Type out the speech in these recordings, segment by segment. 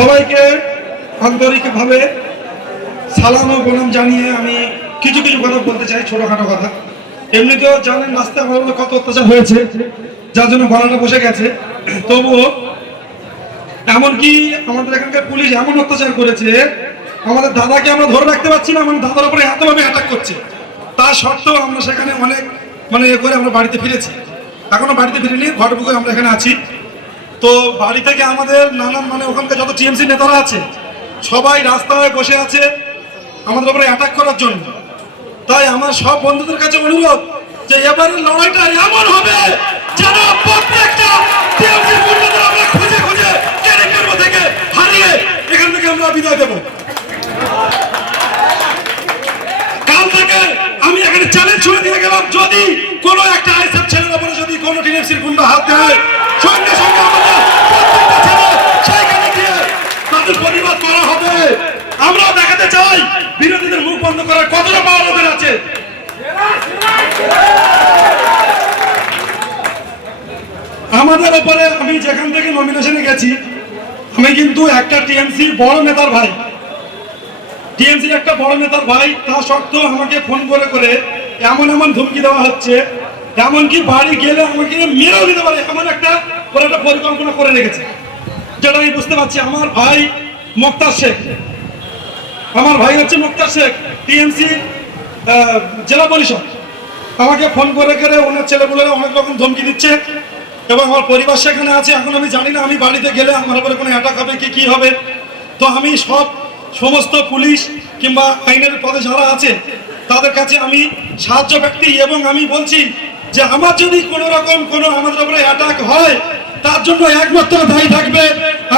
সবাইকে আন্তরিকভাবে সালাম ও প্রণাম জানিয়ে আমি কিছু কিছু কথা বলতে চাই, ছোটখাটো কথা। এমনিতেও জানেন রাস্তায় আমার উপর কত অত্যাচার হয়েছে, যার জন্য গলাটা বসে গেছে। তবুও এমনকি আমাদের এখানকার পুলিশ এমন অত্যাচার করেছে, আমাদের দাদাকে আমরা ধরে রাখতে পারছি না, আমাদের দাদার উপরে এতভাবে অ্যাটাক করছে। তা সত্ত্বেও আমরা সেখানে অনেক এ করে আমরা বাড়িতে ফিরেছি। এখনো বাড়িতে ফিরিনি, ঘটবুকে আমরা এখানে আছি। তো বাড়ি থেকে আমাদের নানান ওখানকার যত টিএমসি নেতারা আছে সবাই রাস্তায় বসে আছে আমাদের উপরে অ্যাটাক করার জন্য। তাই আমার সব বন্ধুদের কাছে অনুরোধ যে এবারের লড়াইটা এমন হবে যেন প্রত্যেকটা টিএমসি গুন্ডাদের আমরা খুঁজে খুঁজে ক্যারেক্টার থেকে হারিয়ে এখান থেকে আমরা বিদায় দেব। কাল থেকে আমি এখানে চ্যালেঞ্জ ছুড়ে দিয়ে গেলাম, যদি কোনো একটা আইএসএফ ছেলের উপরে যদি কোনো টিএমসির গুন্ডা হাত দেয়, সঙ্গে সঙ্গে আমাদের প্রত্যেকটা ছেলে সেইখানে গিয়ে তাদের প্রতিবাদ করা হবে। আমরাও দেখাতে চাই বিরোধীদের মুখ বন্ধ করার কতটা পাওয়ার ওদের আছে। আমাদের উপরে আমি যেখান থেকে নমিনেশনে গেছি, আমি কিন্তু একটা টিএমসির বড় নেতার ভাই, টিএমসির একটা বড় নেতার ভাই, তা সত্ত্বেও আমাকে ফোন করে করে এমন ধমকি দেওয়া হচ্ছে, এমনকি বাড়ি গেলে আমাকে মেরেও দিতে পারে এমন একটা পরিকল্পনা করে রেখেছে, যেটা আমি বুঝতে পারছি। আমার ভাই মোক্তার শেখ, আমার ভাই হচ্ছে মোক্তার শেখ, টিএমসি জেলা পরিষদ, আমাকে ফোন করে করে ওনার ছেলেগুলোরা অনেক রকম ধমকি দিচ্ছে এবং আমার পরিবার সেখানে আছে। এখন আমি জানি না আমি বাড়িতে গেলে আমার উপরে কোনো অ্যাটাক হবে কি হবে। তো আমি সমস্ত পুলিশ কিংবা আইনের পদে যারা আছে তাদের কাছে আমি সাহায্য ব্যক্তি, এবং আমি বলছি যে আমার যদি কোনো রকম আমাদের উপরে অ্যাটাক হয় তার জন্য একমাত্র দায়ী থাকবে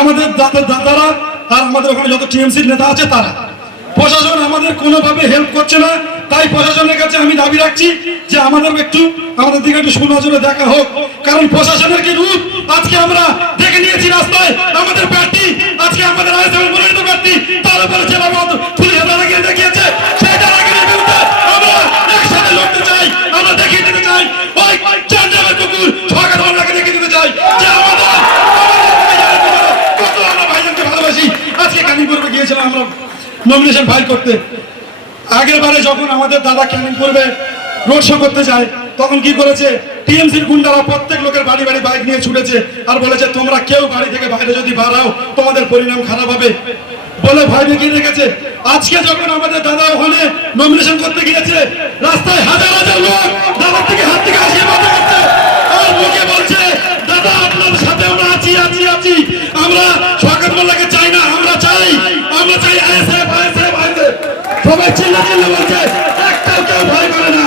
আমাদের দাদারা আর আমাদের ওখানে যত টিএমসির নেতা আছে তারা। প্রশাসন আমাদের কোনোভাবে হেল্প করছে না, তাই প্রশাসনের কাছে আমি দাবি রাখছি যে আমাদের দিকে একটু সুনজরে দেখা হোক। কারণ প্রশাসনের কি রূপ আজকে আমরা দেখে নিয়েছি রাস্তায়। আমাদের প্রার্থী আজকে আমাদের আইএসএফ মনোনীত প্রার্থী, তার উপরে যেভাবে পুলিশ দাদাগিরি দেখিয়েছে, সেই দাদাগিরির বিরুদ্ধে আমরা একসাথে লড়তে চাই। আমরা দেখিয়ে দিতে চাই, ওই চান্দ্রাবের কুকুর সরকার বাংলাকে দেখিয়ে দিতে চাই যে আমাদের কত আমরা ভাইজানকে ভালোবাসি। আজকে কানিপুরে গিয়েছিলাম আমরা নমিনেশন ফাইল করতে। আগের বারে যখন আমাদের দাদা ক্যানিং করবে রোড শো করতে যায়, তখন কি করেছে, টিএমসির গুন্ডারা প্রত্যেক লোকের বাড়ি বাড়ি বাইক নিয়ে ছুটেছে আর বলেছে তোমরা কেউ বাড়ি থেকে বাইরে যদি বাড়াও তোমাদের পরিণাম খারাপ হবে বলে ভয় দেখিয়ে রেখেছে। আজকে যখন আমাদের দাদা ওখানে নমিনেশন করতে গিয়েছে, রাস্তায় হাজার হাজার লোক দাদার থেকে হাত থেকে আশীর্বাদ করছে আর মুখে বলছে দাদা আপনার সাথে আমরা আছি। আমরা সরকার মোল্লাকে চাই না, আমরা চাই আইএসএফ। সবাই চিল্লা বলছে, একটাও কেউ ভয় করে না।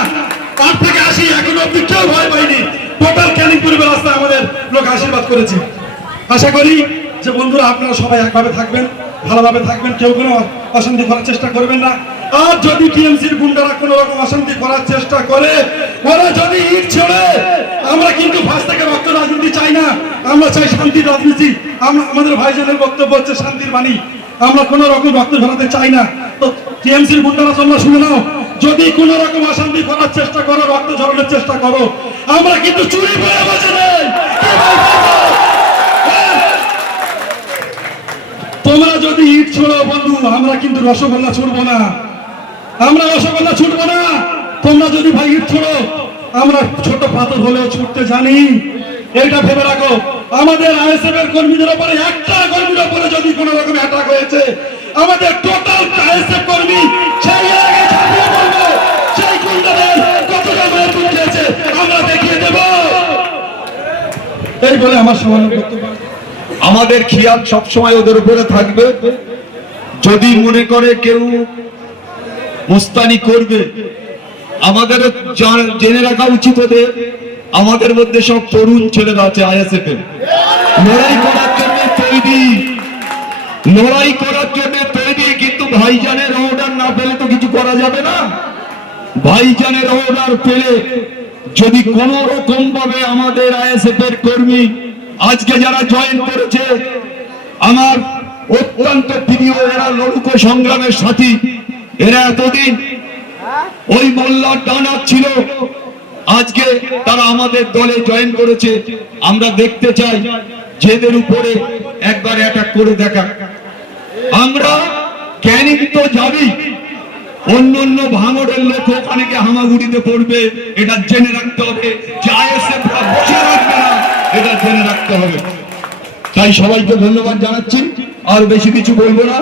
8 থেকে 80 এখন অব্দি কেউ ভয় পায়নি। টোটাল ক্যানিং পরিবার রাস্তায় আমাদের লোক আশীর্বাদ করেছে। আশা করি যে বন্ধুরা আপনারা সবাই একভাবে থাকবেন, ভালোভাবে থাকবেন, কেউ কোনো অশান্তি করার চেষ্টা করবেন না। আর যদি টিএমসির গুন্ডারা কোনো রকম অশান্তি করার চেষ্টা করে, ওরা যদি ইট ছেড়ে, আমরা কিন্তু ফাঁস থেকে রক্ত রাজনীতি চাই না, আমরা চাই শান্তির রাজনীতি। আমাদের ভাইজানের বক্তব্য হচ্ছে শান্তির বাণী, আমরা কোনো রকম রক্ত ঝরাতে চাই না। তো টিএমসির গুন্ডারা তোমরা শুনে নাও, যদি কোন রকম অশান্তি করার চেষ্টা করো, রক্ত ঝরানোর চেষ্টা করো, আমরা কিন্তু চুরি করে বাঁচে নেই। তোমরা যদি ইট ছোড়ো বন্ধু, আমরা কিন্তু রসগোল্লা ছুটবো না, তোমরা যদি ভাই ইট ছোড়ো, আমরা ছোট পাথর হলেও ছুটতে জানি, এইটা ভেবে রাখো। আমাদের আইএসএফ এর কর্মীদের উপরে, একটা কর্মীর উপরে যদি কোন রকম অ্যাটাক হয়েছে, আমাদের টোটাল আইএসএফ কর্মী সেই আগে ঝাঁপিয়ে পড়বে, সেই গুন্ডাদের কতটা মায়ের উঠেছে আমরা দেখিয়ে দেব। এই বলে আমার সামান্য বক্তব্য। আমাদের খেয়াল সবসময় ওদের উপরে থাকবে। যদি মনে করে কেউ মুস্তানি করবে, আমাদের জেনে রাখা উচিত ওদের, আমাদের মধ্যে সব তরুণ ছেলেরা আছে আইএসএফ এর, লড়াই করার জন্য তৈরি, কিন্তু ভাইজানের অর্ডার না পেলে তো কিছু করা যাবে না। ভাইজানের অর্ডার পেলে যদি কোন রকম ভাবে আমাদের আইএসএফ এর কর্মী আজকে যারা জয়েন করেছে, আমার অত্যন্ত প্রিয়, এরা লড়ুকো সংগ্রামের সাথী, এরা এতদিন ওই মোল্লার ডানার ছিল, আজকে তারা আমাদের দলে জয়েন করেছে। আমরা দেখতে চাই যেদের উপরে একবার অ্যাটাক করে দেখা। আমরা ক্যানিং তো যাবি, অন্য অন্য ভাঙড়ের লোক ওখানে গিয়ে হামাগুড়িতে পড়বে, এটা জেনে রাখতে হবে। যে আইএসএফ বসে রাখবে না, এটা জেনে রাখতে হবে। তাই সবাইকে ধন্যবাদ জানাচ্ছি, আর বেশি কিছু বলবো না।